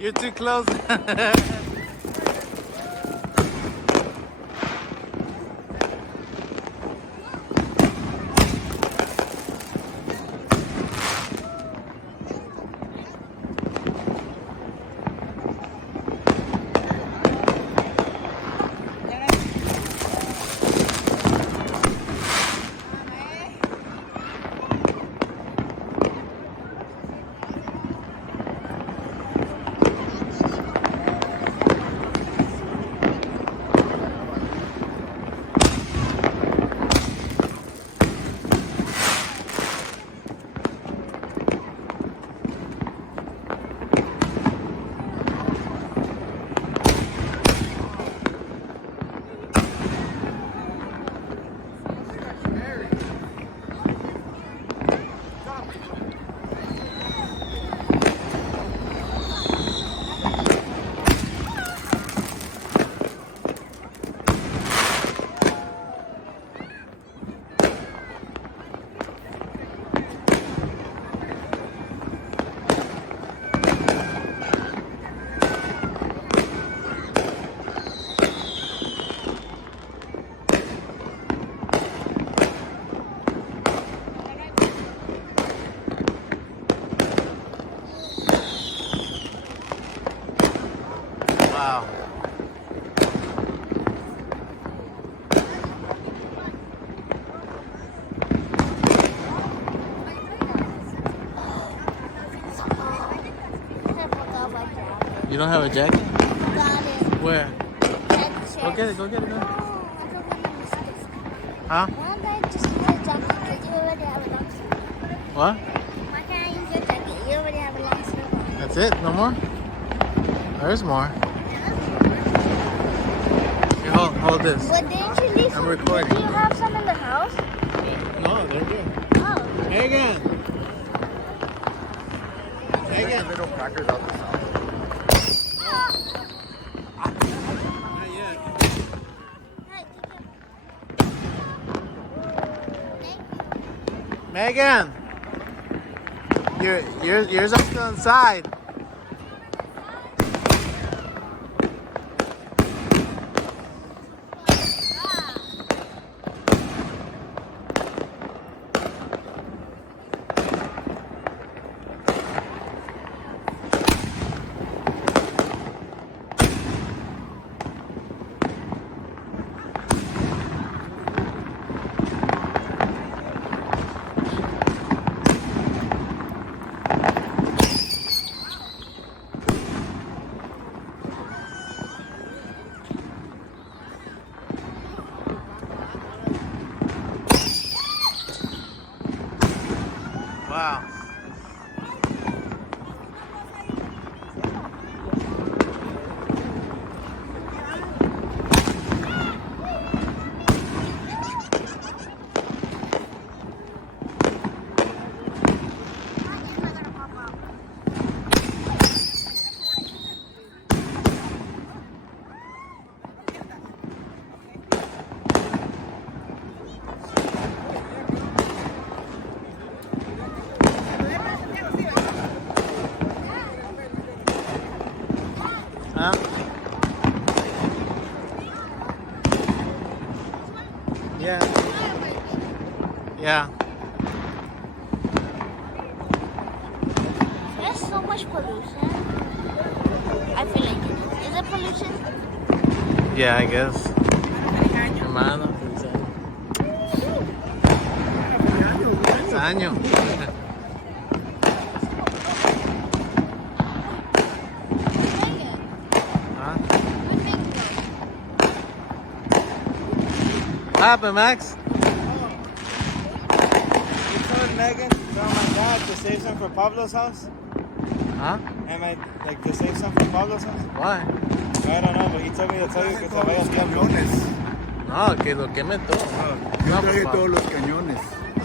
You're too close. Wow. You don't have a jacket? Got it. Where? Go get it, go get it. Go. Huh? Why don't I just use your jacket because you already have a long sleeve? What? Why can't I use your jacket? You already have a long sleeve on. That's it? No more? There's more. Here, hold this. But didn't you leave I'm some? recording. Do you have some in the house? No, they're here. Oh. Megan! Megan, little crackers out the south. Not yet. Megan! Yours are still inside. Wow. Huh? Yeah. Yeah. There's so much pollution. I feel like it is. Is it pollution? Yeah, I guess. Hermano, feliz año. Huh? What happened, Max? You told Megan, tell my dad to save some for Pablo's house? Huh? Am I like to save some for Pablo's house? Why? I don't know, but he told me to tell you que se vaya Los a tiempo. cañones. No, que lo queme todo. Yo No, traje por todos favor. los cañones.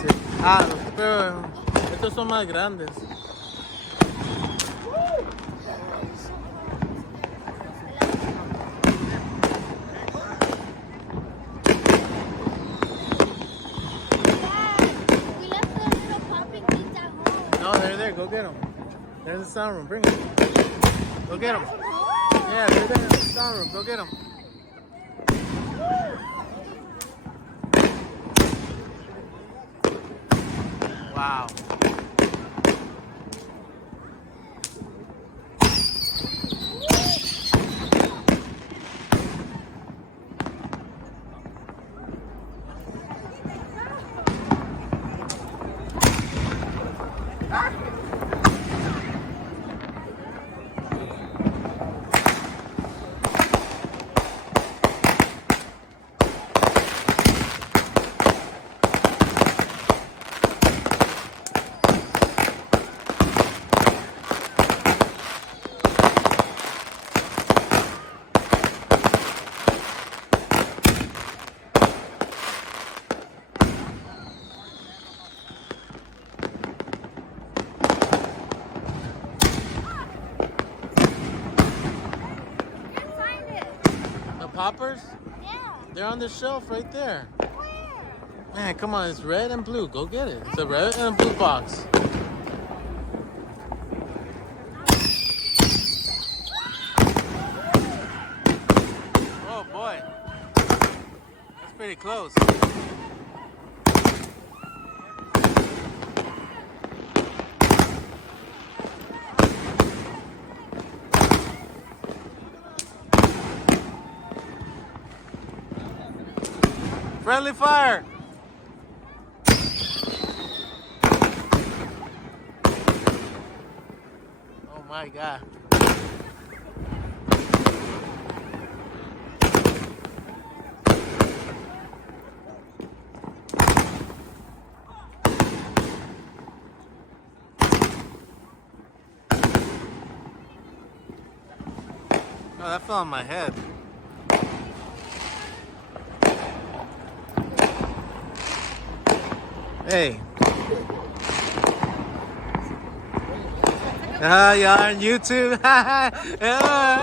Sí. Ah, pero estos son más grandes. We left the little popping things at home. No, they're there. Go get them. They're in the sound room. Bring them. Go get them. Yeah, they're there in the sunroof. Go get them. Wow. Poppers? Yeah. They're on the shelf right there. Where? Man, come on, it's red and blue. Go get it. It's a red and blue box. Oh boy. That's pretty close. Friendly fire! Oh my God. Oh, that fell on my head. Hey. Ah, you're on YouTube. Yeah.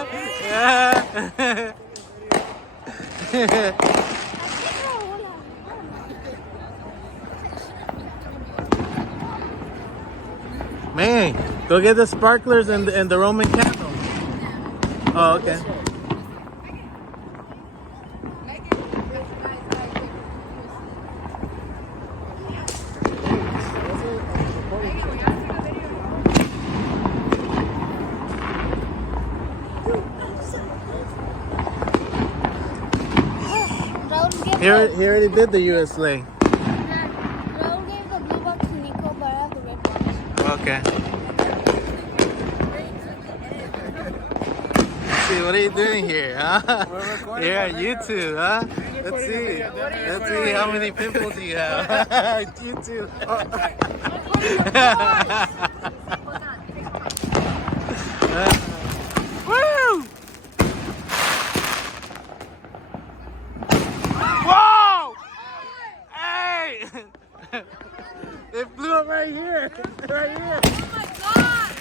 Man, go get the sparklers and the Roman candle. Oh, okay. He already did the US lane. Raul gave the blue box to Nico, but I have the red box. Okay. Let's see, what are you doing here, huh? You're on YouTube, huh? Let's see. Let's see how many pimples you have. YouTube. Woo! Whoa! Hey! It blew up right here. Right here. Oh my God!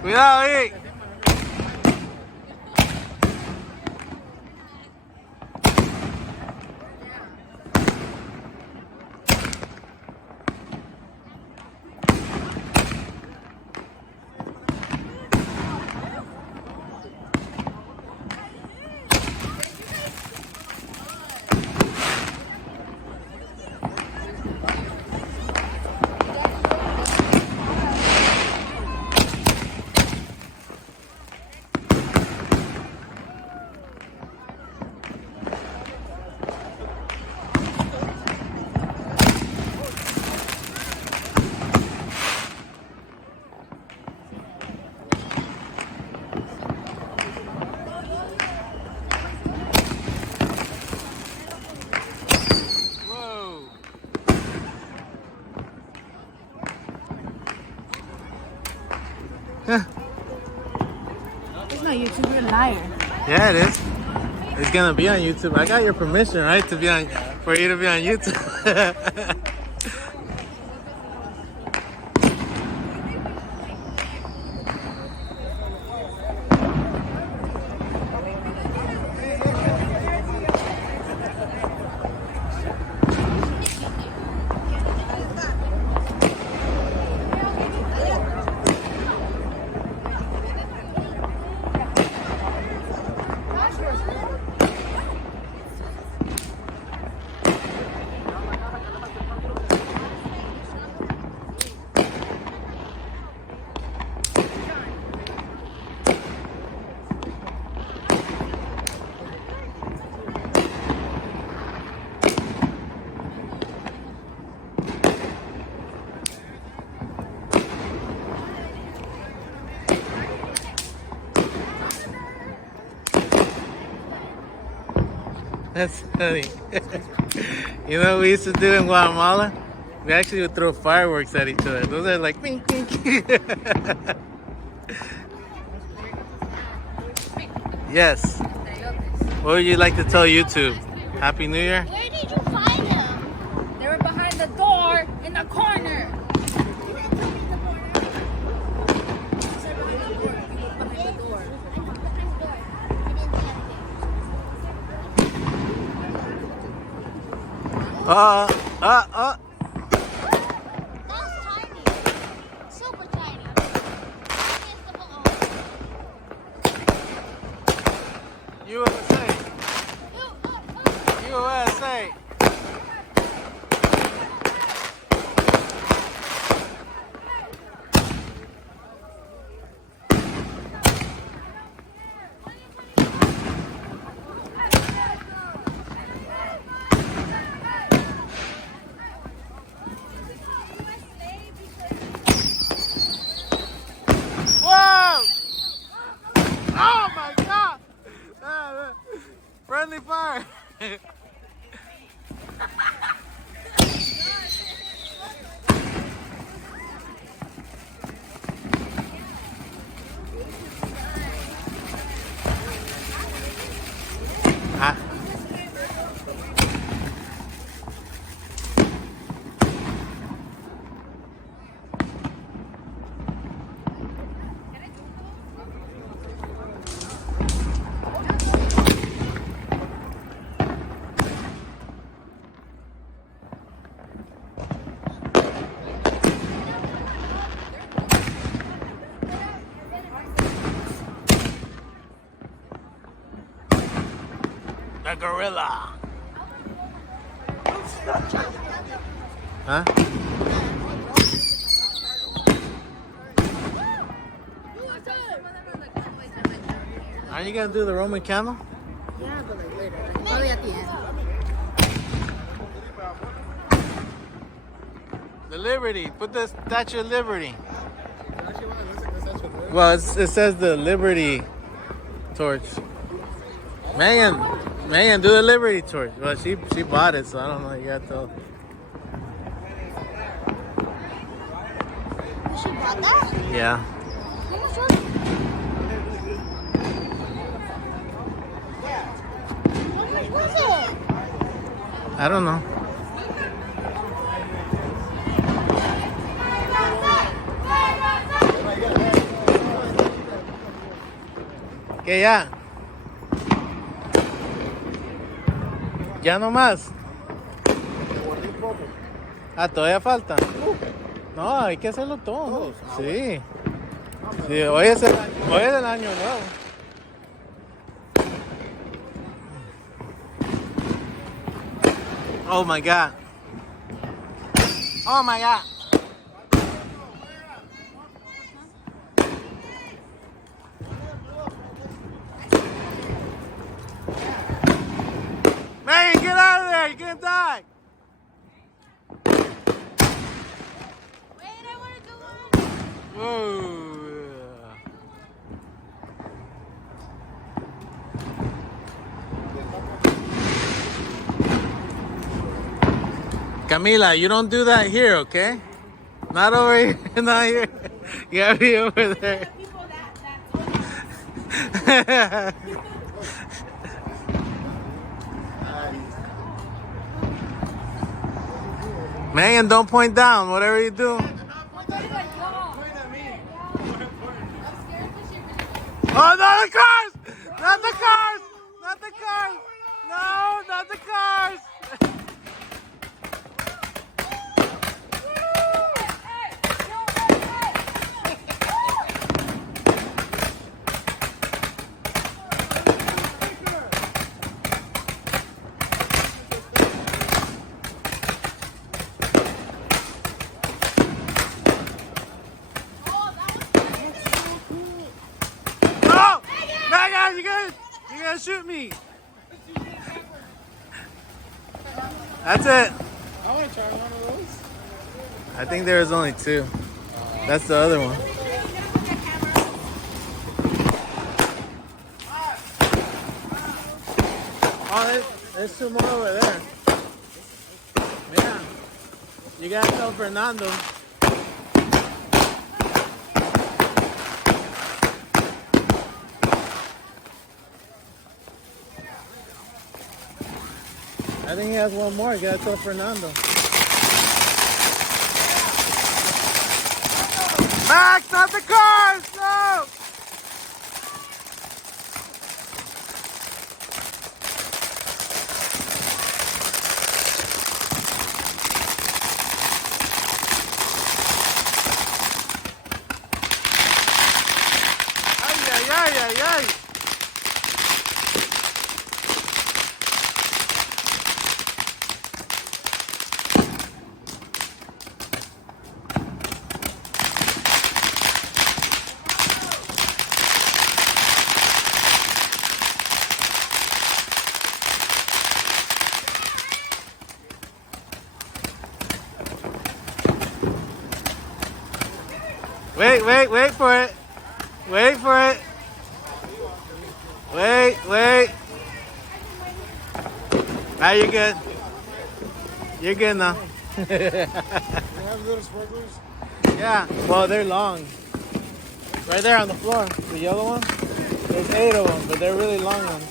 Cuidado ahí. It's not YouTube, you're a liar. Yeah, it is. It's gonna be on YouTube. I got your permission, right, for you to be on YouTube. That's funny. You know what we used to do in Guatemala? We actually would throw fireworks at each other. Those are like pink, pink. Yes. What would you like to tell YouTube? Happy New Year? Where did you find them? They were behind the door in the corner. That's tiny. Super tiny. Tiniest of all. USA. USA. Whoa! Oh my God! Friendly fire! Ah. The gorilla. Huh? Are you gonna do the Roman candle? Yeah, but like later. Probably at the end. The Liberty. Put the Statue of Liberty. Well, it says the Liberty torch. Megan, do the Liberty torch. Well, she bought it, so I don't know. You got to. She bought that? Yeah. How much was it? How much was it? I don't know. Que ya. Ya no más. Ah, todavía falta. No, hay que hacerlo todo. Sí. Sí, hoy es el año nuevo. Oh my God. Oh my God. Man, get out of there. You're going to die. Wait, I want to do one. Whoa. Camila, you don't do that here, okay? Not over here, not here. You gotta be over there. Megan, don't point down, whatever you do. Oh, not the cars! Not the cars! Not the cars! No, not the cars! No! Megan, you're gonna shoot me! That's it. I want to try one of those. I think there was only two. That's the other one. Oh, there's two more over there. Yeah. You gotta tell Fernando. I think he has one more. You gotta tell Fernando. Max, not the cars! No! Ay, ay, ay, ay. Wait for it. Wait for it. Wait. Now you're good. You're good now. You have little sparklers? Yeah, well, they're long. Right there on the floor. The yellow one. There's 8 of them, but they're really long ones.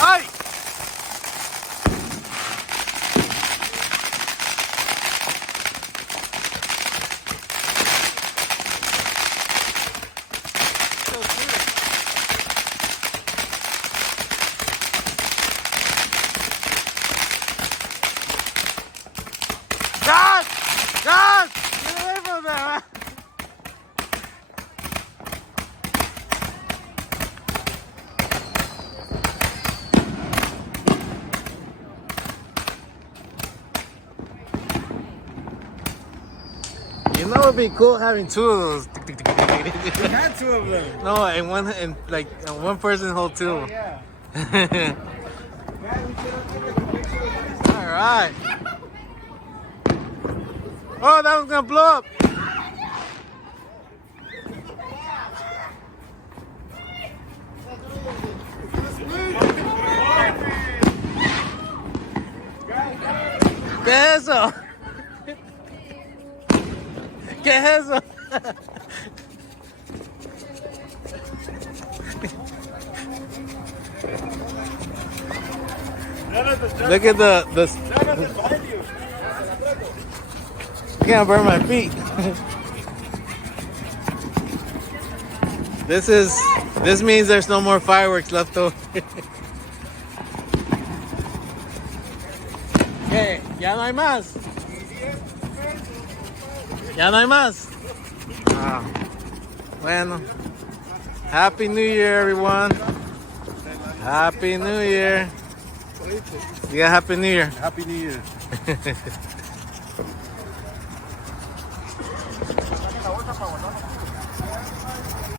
Ay! God! God! Get away from there, man! You know it'd be cool having 2 of those. We had 2 of them. No, and one person hold 2. Oh, yeah. All right. Oh, that one's gonna blow up. ¿Qué es eso? ¿Qué es eso? Look at the I can't burn my feet. This means there's no more fireworks left over. ¿Qué? ¿Ya no hay más? ¿Ya no hay más? Ah. Bueno. Happy New Year, everyone. Happy New Year. Yeah, Happy New Year. Happy New Year.